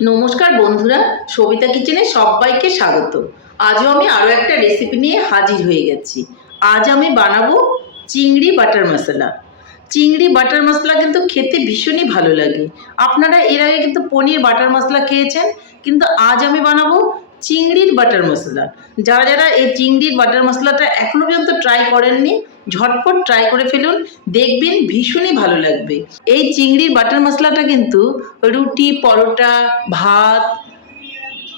নমস্কার বন্ধুরা, সবিতা কিচেনে সবাইকে স্বাগত। আজও আমি আরও একটা রেসিপি নিয়ে হাজির হয়ে গেছি। আজ আমি বানাবো চিংড়ি বাটার মশলা। চিংড়ি বাটার মশলা কিন্তু খেতে ভীষণই ভালো লাগে। আপনারা এর আগে কিন্তু পনির বাটার মশলা খেয়েছেন, কিন্তু আজ আমি বানাবো চিংড়ির বাটার মশলা। যারা যারা এই চিংড়ির বাটার মশলাটা এখনও পর্যন্ত ট্রাই করেননি, ঝটপট ট্রাই করে ফেলুন, দেখবেন ভীষণই ভালো লাগবে। এই চিংড়ির বাটার মশলাটা কিন্তু রুটি, পরোটা, ভাত,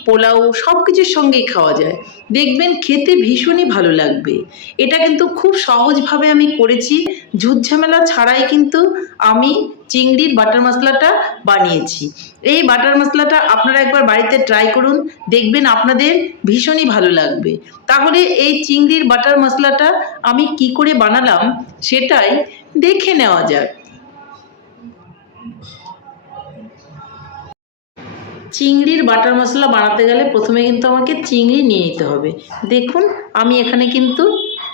পোলাও সব কিছুর সঙ্গেই খাওয়া যায়। দেখবেন খেতে ভীষণই ভালো লাগবে। এটা কিন্তু খুব সহজভাবে আমি করেছি। ঝুটঝামেলা ছাড়াই কিন্তু আমি চিংড়ির বাটার মশলাটা বানিয়েছি। এই বাটার মশলাটা আপনারা একবার বাড়িতে ট্রাই করুন, দেখবেন আপনাদের ভীষণই ভালো লাগবে। তাহলে এই চিংড়ির বাটার মশলাটা আমি কি করে বানালাম সেটাই দেখে নেওয়া যাক। চিংড়ির বাটার মশলা বানাতে গেলে প্রথমে কিন্তু আমাকে চিংড়ি নিয়ে নিতে হবে। দেখুন, আমি এখানে কিন্তু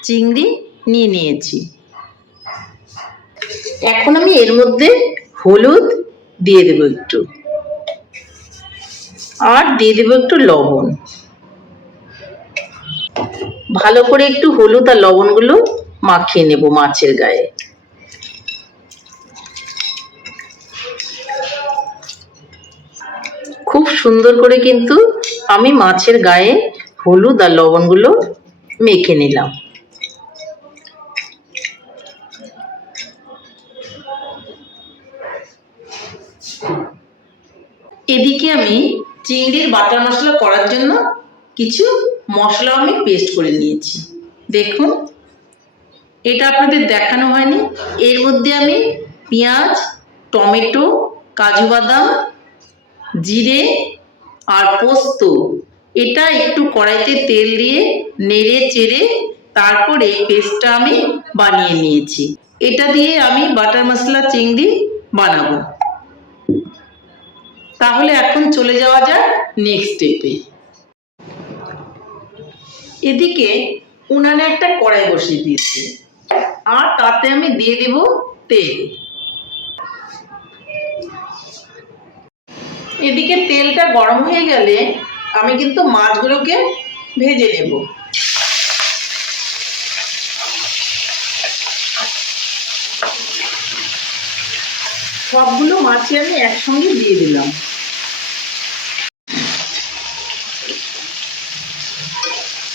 চিংড়ি নিয়ে নিয়েছি। এখন আমি এর মধ্যে হলুদ দিয়ে দেবো একটু। আর দিয়ে দেবো একটু লবণ। ভালো করে একটু হলুদ আর লবণগুলো মাখিয়ে নেব মাছের গায়ে। খুব সুন্দর করে কিন্তু আমি মাছের গায়ে হলুদ আর লবণগুলো মেখে নিলাম। এদিকে আমি চিংড়ির বাটার মশলা করার জন্য কিছু মশলা আমি পেস্ট করে নিয়েছি। দেখুন, এটা আপনাদের দেখানো হয়নি। এর মধ্যে আমি পেঁয়াজ, টমেটো, কাজু বাদাম, জিরে আর পোস্ত। এটা একটু কড়াইতে তেল দিয়ে নেড়ে চেড়ে তারপরে পেস্টটা আমি বানিয়ে নিয়েছি। এটা দিয়ে আমি বাটার মশলা চিংড়ি বানাবো। তাহলে এখন চলে যাওয়া যাক নেক্সট স্টেপে এদিকে উনানে একটা কড়াই বসিয়ে দিয়েছি। আর তাতে আমি দিয়ে দেব তেল। এদিকে তেলটা গরম হয়ে গেলে আমি কিন্তু মাছগুলোকে ভেজে নেব। সবগুলো মাছই আমি একসঙ্গে দিয়ে দিলাম।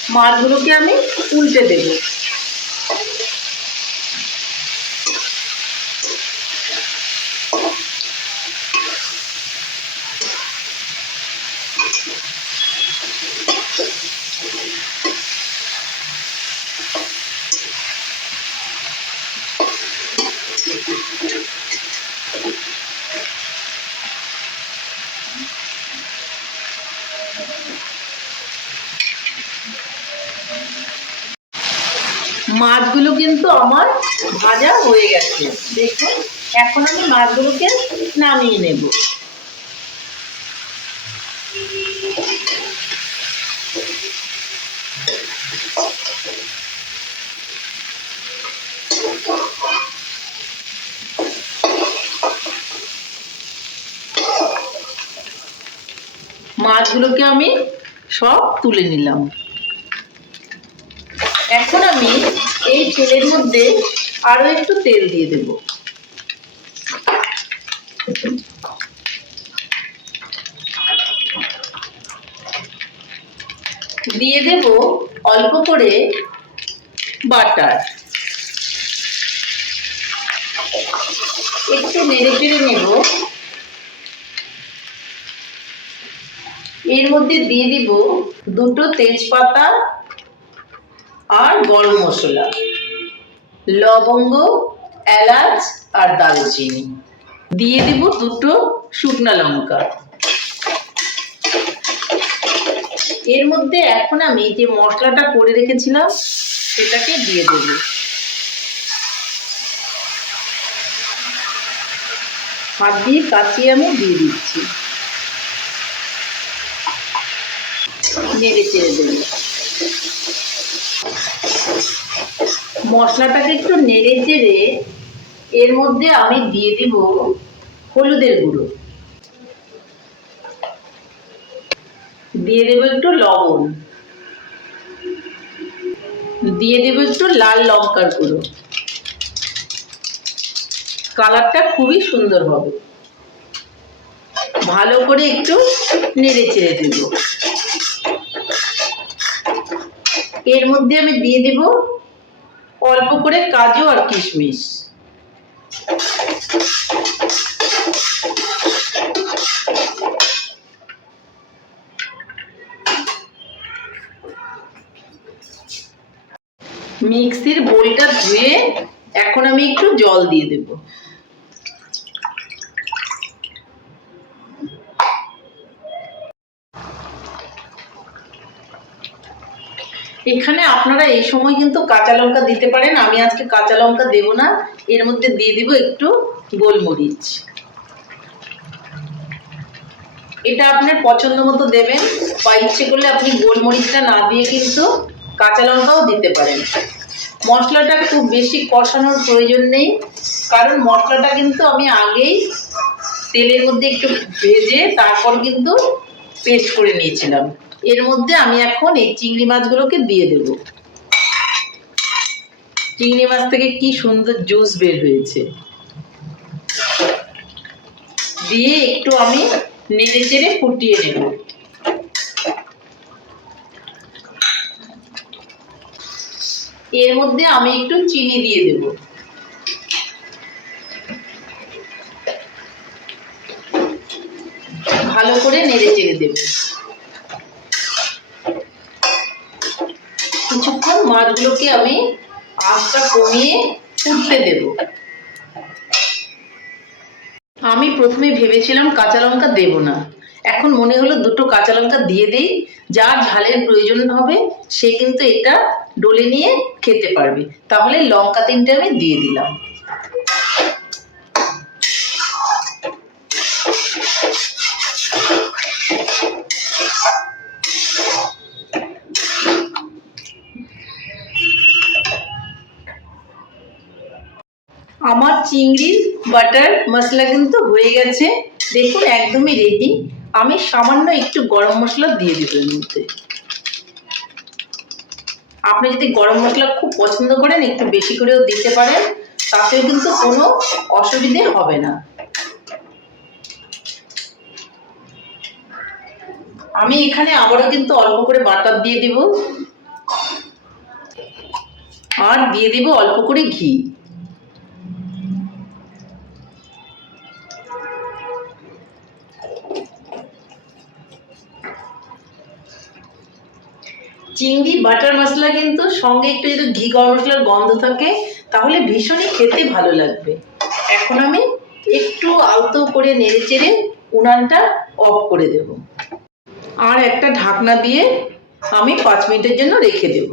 মাছগুলোকে আমি উল্টে দেব। মাছগুলো কিন্তু আমার ভাজা হয়ে গেছে। দেখুন, এখন আমি মাছগুলোকে নামিয়ে নেব। মাছগুলোকে আমি সব তুলে নিলাম। এখন আমি এই তেলের মধ্যে আরও একটু তেল দিয়ে দেব। দিয়ে দেব অল্প করে বাটার। একটু নেড়ে চেড়ে নেব। এর মধ্যে দিয়ে দিব দুটো তেজপাতা আর গরম মশলা। লবঙ্গ, এলাচ আর দারুচিনি। দিয়ে দিব দুটো শুকনা লঙ্কা। এর মধ্যে এখন আমি যে মশলাটা করে রেখেছিলাম, সেটাকে দিয়ে দেব। হাত দিয়ে কাচিয়ে আমি দিয়ে দিচ্ছি। নেড়ে চেড়ে দেবো। মশলাটাকে একটু নেড়ে চেড়ে এর মধ্যে আমি দিয়ে দিব হলুদের গুঁড়ো। দিয়ে দেবো একটু লবণ। দিয়ে দেবো একটু লাল লঙ্কার গুঁড়ো। কালারটা খুবই সুন্দর হবে। ভালো করে একটু নেড়ে চেড়ে দেব। এর মধ্যে আমি দিয়ে দেব অল্প করে কাজু আর কিশমিশ। মিক্সির বোলটা ধুয়ে এখন আমি একটু জল দিয়ে দেব। এখানে আপনারা এই সময় কিন্তু কাঁচা লঙ্কা দিতে পারেন। আমি আজকে কাঁচা লঙ্কা দেব না। এর মধ্যে দিয়ে দিব একটু গোলমরিচ। এটা আপনার পছন্দ মতো দেবেন বা ইচ্ছে করলে আপনি গোলমরিচটা না দিয়ে কিন্তু কাঁচা লঙ্কাও দিতে পারেন। মশলাটা খুব বেশি কষানোর প্রয়োজন নেই, কারণ মশলাটা কিন্তু আমি আগেই তেলের মধ্যে একটু ভেজে তারপর কিন্তু পেস্ট করে নিয়েছিলাম। এর মধ্যে আমি এখন এই চিংড়ি মাছগুলোকে দিয়ে দেব। চিংড়ি মাছ থেকে কি সুন্দর জুস বের হয়েছে। দিয়ে একটু আমি নেড়ে চেড়ে ফুটিয়ে নেব। এর মধ্যে আমি একটু চিনি দিয়ে দেব। ভালো করে নেড়ে চেড়ে দেব। কিছুক্ষণ মাছগুলোকে আমি আঁচটা কমিয়ে ফুটতে দেব। আমি প্রথমে ভেবেছিলাম কাঁচা লঙ্কা দেব না। এখন মনে হলো দুটো কাঁচা লঙ্কা দিয়ে দেই যার ঝালের প্রয়োজন হবে, সে কিন্তু এটা ডলে নিয়ে খেতে পারবে। তাহলে লঙ্কা তিনটে আমি দিয়ে দিলাম। আমার চিংড়ির বাটার, মশলা কিন্তু হয়ে গেছে। দেখুন, একদমই রেডি আমি সামান্য একটু গরম মশলা দিয়ে দেবো এর মধ্যে। আপনি যদি গরম মশলা খুব পছন্দ করেন, একটু বেশি করেও দিতে পারেন, তাতেও কিন্তু কোনো অসুবিধে হবে না। আমি এখানে আবারও কিন্তু অল্প করে বাটার দিয়ে দিব। আর দিয়ে দিব অল্প করে ঘি। চিংড়ি, বাটার মশলা কিন্তু সঙ্গে একটু যদি ঘি, গরম মশলার গন্ধ থাকে, তাহলে ভীষণই খেতে ভালো লাগবে। এখন আমি একটু আলতো করে নেড়ে চেড়ে উনানটা অফ করে দেব। আর একটা ঢাকনা দিয়ে আমি পাঁচ মিনিটের জন্য রেখে দেব।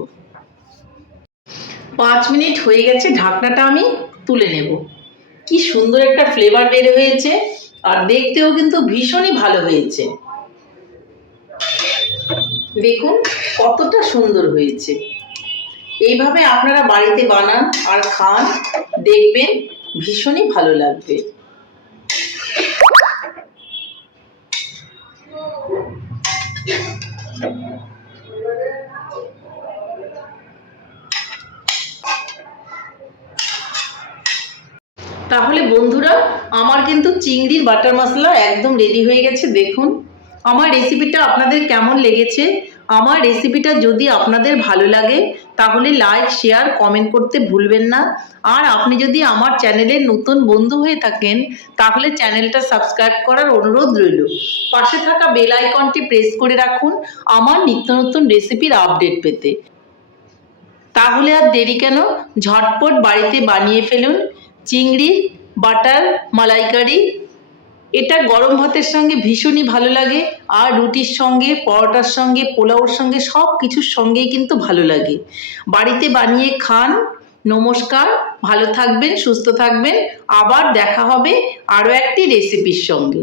পাঁচ মিনিট হয়ে গেছে, ঢাকনাটা আমি তুলে নেব। কি সুন্দর একটা ফ্লেভার বের হয়েছে, আর দেখতেও কিন্তু ভীষণই ভালো হয়েছে। দেখুন কতটা সুন্দর হয়েছে। এইভাবে আপনারা বাড়িতে বানান আর খান, দেখবেন ভীষণই ভালো লাগবে। তাহলে বন্ধুরা, আমার কিন্তু চিংড়ির বাটার মশলা একদম রেডি হয়ে গেছে, দেখুন। আমার রেসিপিটা আপনাদের কেমন লেগেছে? আমার রেসিপিটা যদি আপনাদের ভালো লাগে, তাহলে লাইক শেয়ার কমেন্ট করতে ভুলবেন না। আর আপনি যদি আমার চ্যানেলের নতুন বন্ধু হয়ে থাকেন, তাহলে চ্যানেলটা সাবস্ক্রাইব করার অনুরোধ রইল। পাশে থাকা বেল আইকনটি প্রেস করে রাখুন আমার নিত্য নতুন রেসিপির আপডেট পেতে। তাহলে আর দেরি কেন? ঝটপট বাড়িতে বানিয়ে ফেলুন। চিংড়ি, বাটার, মালাইকারি এটা গরম ভাতের সঙ্গে ভীষণই ভালো লাগে, আর রুটির সঙ্গে, পরোটার সঙ্গে, পোলাওর সঙ্গে, সব কিছুর সঙ্গেই কিন্তু ভালো লাগে। বাড়িতে বানিয়ে খান, নমস্কার, ভালো থাকবেন, সুস্থ থাকবেন, আবার দেখা হবে আরও একটি রেসিপির সঙ্গে।